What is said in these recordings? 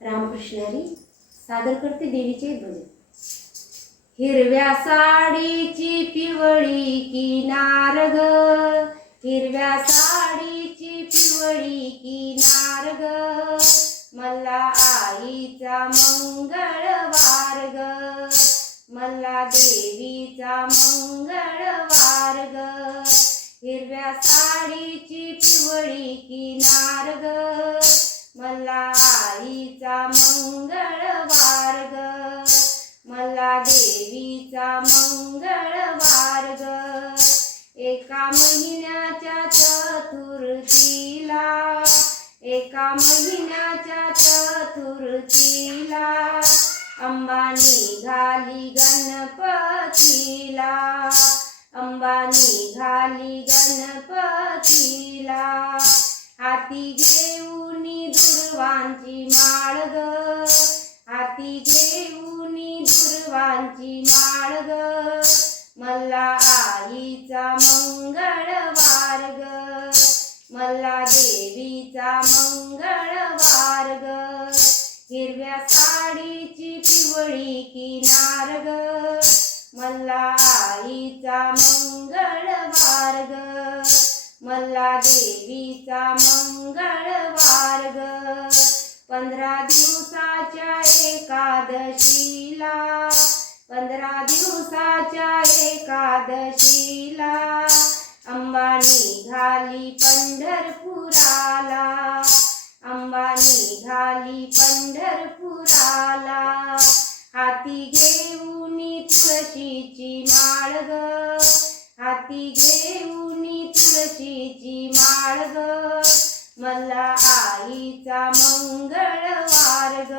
रामकृष्णारी सादर करते देवीचे भजन. हिरव्या साडीची पिवळी किनार ग. हिरव्या साडीची पिवळी किनार ग. मला आईचा मंगळवार ग. मला देवीचा मंगळवार ग. हिरव्या साडीची पिवळी किनार ग. महिन्याच्या चतुर्थीला एका महिन्याच्या चतुर्थीला अंबा निघाली गणपतीला अंबा निघाली गणपतीला. हाती घेऊन दुर्वांची माळ ग हाती घेऊन दुर्वांची माळ ग मला आईचा मग हिरव्या साडीची पिवळी किनार ग. मला आईचा मंगळवार ग. मला देवीचा मंगळवार ग. पंधरा दिवसाच्या एकादशीला पंधरा दिवसाच्या एकादशी झाली पंढरपुराला. हाती घेऊन तुळशीची माळ ग. हाती घेऊन तुळशीची माळ ग. मला आईचा मंगळवार ग.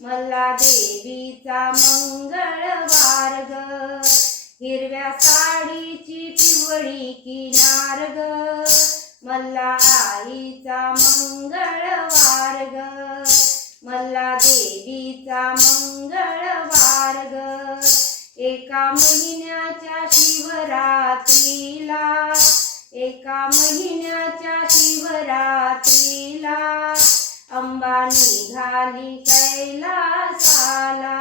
मला देवीचा मंगळवार ग. हिरव्या साडीची पिवळी किनार ग. मला आईचा मंगळ मला देवीचा मंगळवार ग. एका महिन्याच्या शिवरात्रीला एका महिन्याच्या शिवरात्रीला अंबा निघाली कैलासाला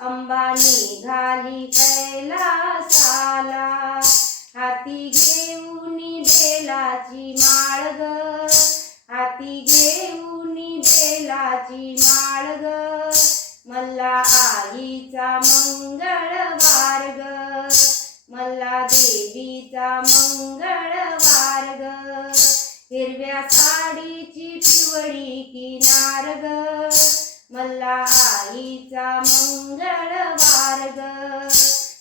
अंबा निघाली कैलासाला. हाती घेऊन बेलाची माळ ग हाती घेऊन बेलाची माळ ग. मला आईचा मंगळवार ग. मला देवीचा मंगळवार ग. हिरव्या साडीची पिवळी किनार ग. मला आईचा मंगळवार ग.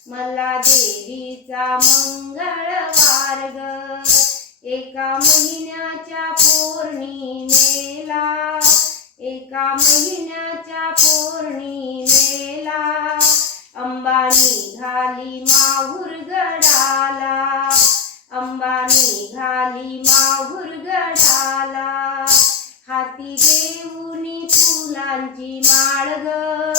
मला देवीचा मंगळवार ग. एका महिन्या एका महिन्याच्या पौर्णिमेला अंबानी घाली माहूर गडाला. अंबानी घाली माहूर गडाला. हाती घेऊन फुलांची माळ ग.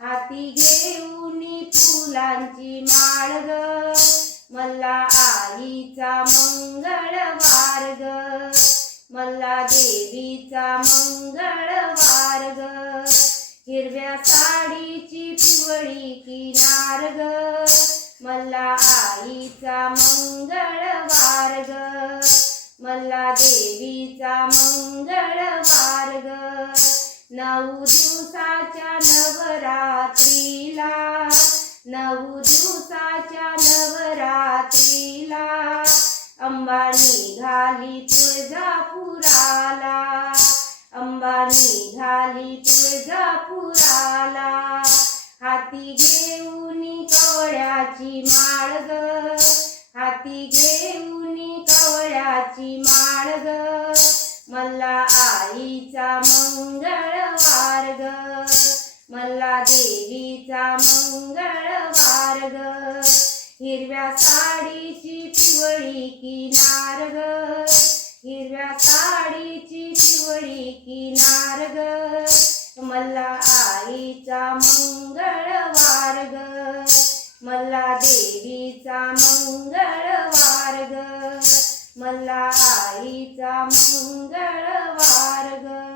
हाती घेऊन फुलांची माळ ग. मला आईचा मंगळवार ग. मला देवीचा मंगळवार ग. हिरव्या साडीची पिवळी किनार ग. मला आईचा मंगळवार ग. मला देवीचा मंगळवार ग. नऊ दिवसाच्या नवरात्रीला नऊ दिवसाच्या तुळजापुराला हाती घेऊन कवळ्याची माळ ग. हाती घेऊन कवळ्याची माळ ग. मला आईचा मंगळवार ग. मला देवीचा मंगळवार ग. हिरव्या साडीची पिवळी किनार ग. हिरव्या साडीची पिवळी किनार ग. मंगळवार ग. मला देवीचा मंगळवार ग. मला आईचा मंगळवार ग.